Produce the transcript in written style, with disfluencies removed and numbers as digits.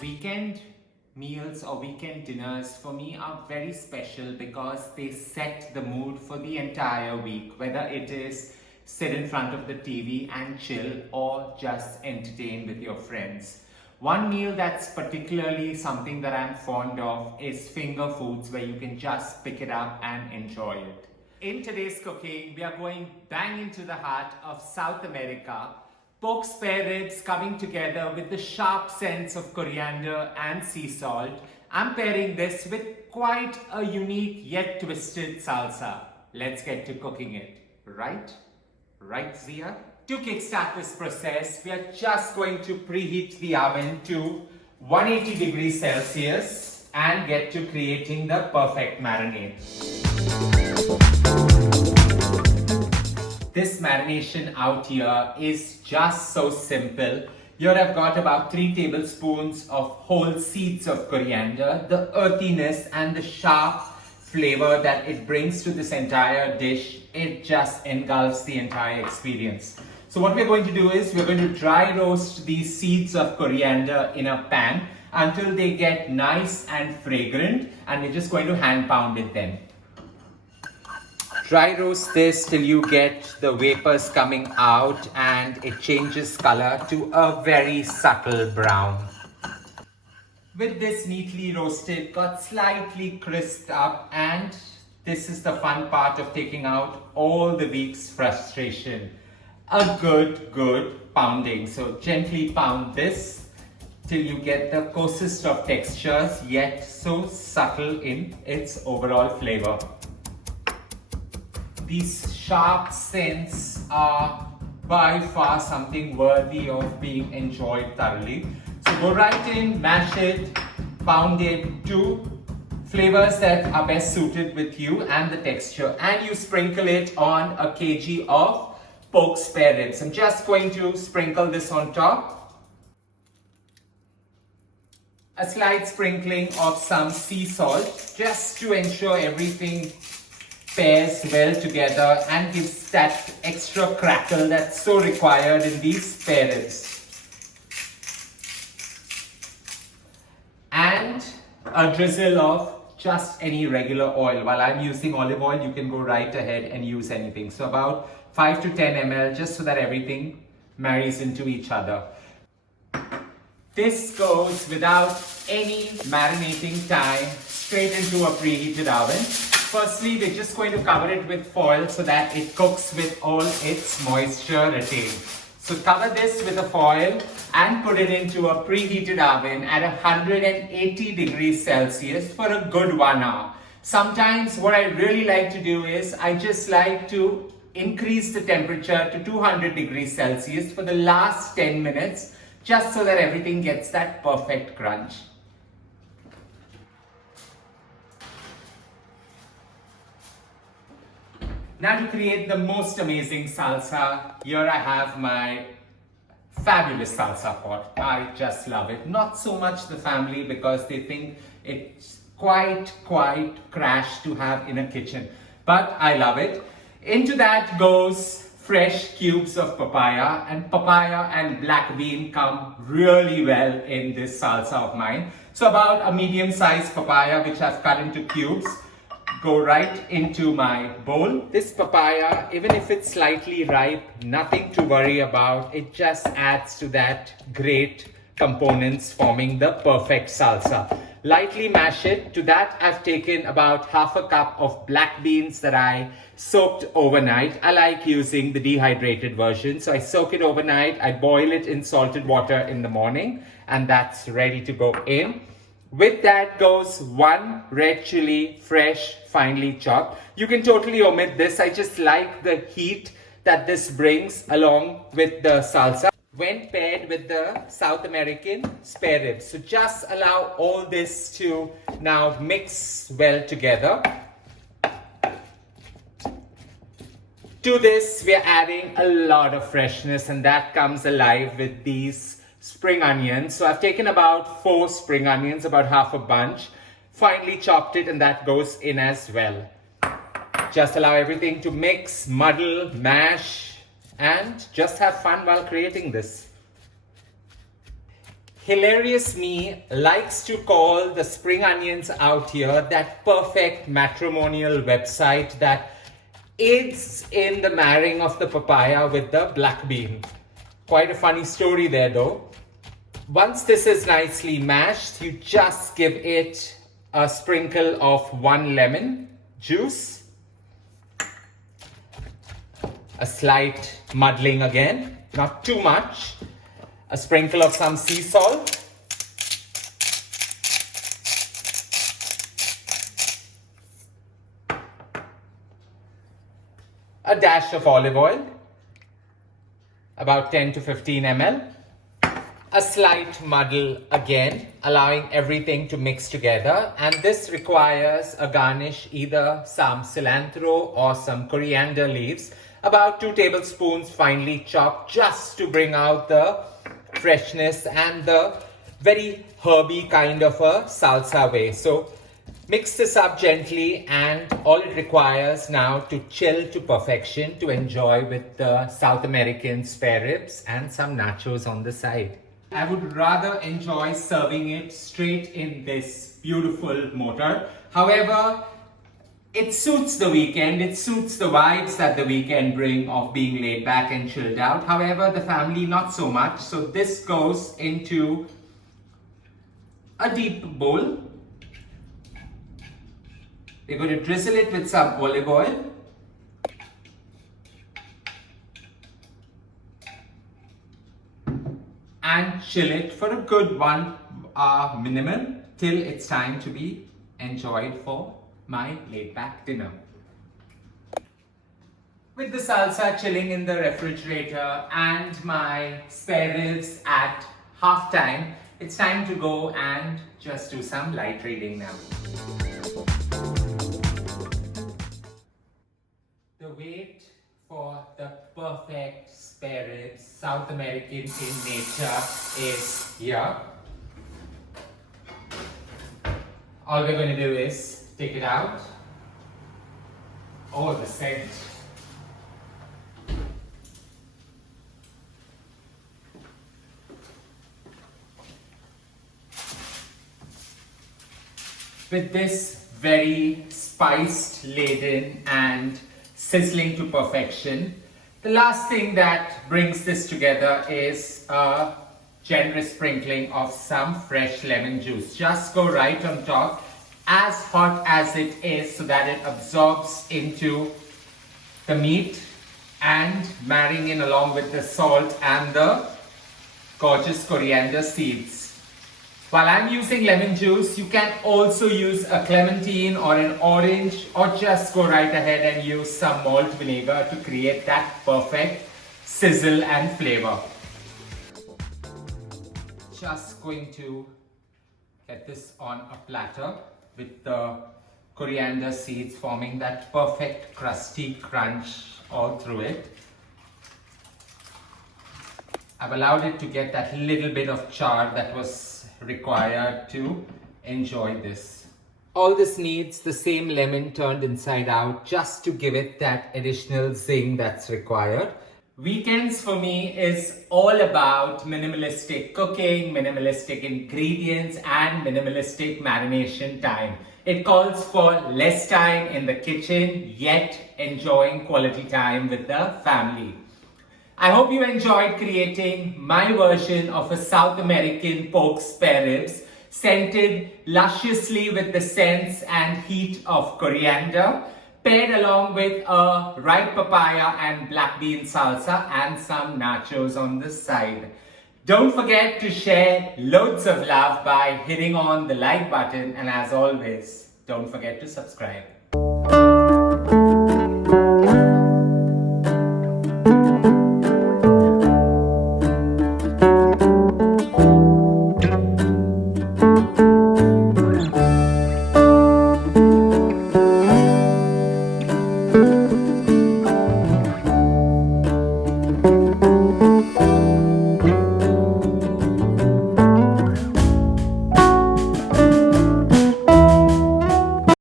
Weekend meals or weekend dinners for me are very special because they set the mood for the entire week, whether it is sit in front of the TV and chill or just entertain with your friends. One meal that's particularly something that I'm fond of is finger foods, where you can just pick it up and enjoy it. In today's cooking, we are going bang into the heart of South America. Pork spare ribs coming together with the sharp sense of coriander and sea salt. I'm pairing this with quite a unique yet twisted salsa. Let's get to cooking it, right? Right, Zia? To kickstart this process, we are just going to preheat the oven to 180 degrees Celsius and get to creating the perfect marinade. This marination out here is just so simple. Here I've got about 3 tablespoons of whole seeds of coriander. The earthiness and the sharp flavor that it brings to this entire dish, it just engulfs the entire experience. So what we're going to do is we're going to dry roast these seeds of coriander in a pan until they get nice and fragrant, and we're just going to hand pound it then. Dry roast this till you get the vapors coming out and it changes color to a very subtle brown. With this neatly roasted, got slightly crisped up, and this is the fun part of taking out all the week's frustration. A good pounding. So gently pound this till you get the coarsest of textures, yet so subtle in its overall flavor. These sharp scents are by far something worthy of being enjoyed thoroughly. So go right in, mash it, pound it to flavors that are best suited with you and the texture. And you sprinkle it on a kg of pork spare ribs. I'm just going to sprinkle this on top. A slight sprinkling of some sea salt just to ensure everything pairs well together and gives that extra crackle that's so required in these spare ribs. And a drizzle of just any regular oil. While I'm using olive oil, you can go right ahead and use anything. So about 5 to 10 ml, just so that everything marries into each other. This goes without any marinating time straight into a preheated oven. Firstly, we're just going to cover it with foil so that it cooks with all its moisture retained. So cover this with a foil and put it into a preheated oven at 180 degrees Celsius for a good 1 hour. Sometimes what I really like to do is I just like to increase the temperature to 200 degrees Celsius for the last 10 minutes, just so that everything gets that perfect crunch. Now to create the most amazing salsa, here I have my fabulous salsa pot. I just love it. Not so much the family, because they think it's quite crash to have in a kitchen. But I love it. Into that goes fresh cubes of papaya, and papaya and black bean come really well in this salsa of mine. So about a medium-sized papaya which I've cut into cubes, go right into my bowl. This papaya, even if it's slightly ripe, nothing to worry about. It just adds to that great components forming the perfect salsa. Lightly mash it. To that, I've taken about half a cup of black beans that I soaked overnight. I like using the dehydrated version. So I soak it overnight. I boil it in salted water in the morning, and that's ready to go in. With that goes 1 red chili, fresh, finely chopped. You can totally omit this. I just like the heat that this brings along with the salsa when paired with the South American spare ribs. So just allow all this to now mix well together. To this, we are adding a lot of freshness, and that comes alive with these spring onions. So I've taken about 4 spring onions, about half a bunch, finely chopped it, and that goes in as well. Just allow everything to mix, muddle, mash, and just have fun while creating this. Hilarious Me likes to call the spring onions out here that perfect matrimonial website that aids in the marrying of the papaya with the black bean. Quite a funny story there though. Once this is nicely mashed, you just give it a sprinkle of 1 lemon juice, a slight muddling again, not too much, a sprinkle of some sea salt, a dash of olive oil, about 10 to 15 ml, a slight muddle again, allowing everything to mix together, and this requires a garnish, either some cilantro or some coriander leaves, about 2 tablespoons finely chopped, just to bring out the freshness and the very herby kind of a salsa way. So mix this up gently, and all it requires now to chill to perfection to enjoy with the South American spare ribs and some nachos on the side. I would rather enjoy serving it straight in this beautiful mortar. However, it suits the weekend, it suits the vibes that the weekend bring of being laid back and chilled out. However, the family not so much. So this goes into a deep bowl. We're going to drizzle it with some olive oil. And chill it for a good 1 hour minimum till it's time to be enjoyed for my laid back dinner. With the salsa chilling in the refrigerator and my spare ribs at halftime, it's time to go and just do some light reading now. The wait for the perfect spare ribs, South American in nature, is here. All we're going to do is take it out. Oh, the scent. With this very spiced, laden and sizzling to perfection, the last thing that brings this together is a generous sprinkling of some fresh lemon juice. Just go right on top, as hot as it is, so that it absorbs into the meat and marrying in along with the salt and the gorgeous coriander seeds. While I'm using lemon juice, you can also use a clementine or an orange, or just go right ahead and use some malt vinegar to create that perfect sizzle and flavor. Just going to get this on a platter with the coriander seeds forming that perfect crusty crunch all through it. I've allowed it to get that little bit of char that was required to enjoy this. All this needs the same lemon turned inside out, just to give it that additional zing that's required. Weekends for me is all about minimalistic cooking, minimalistic ingredients and minimalistic marination time. It calls for less time in the kitchen, yet enjoying quality time with the family. I hope you enjoyed creating my version of a South American pork spare ribs, scented lusciously with the scents and heat of coriander, paired along with a ripe papaya and black bean salsa and some nachos on the side. Don't forget to share loads of love by hitting on the like button, and as always, don't forget to subscribe.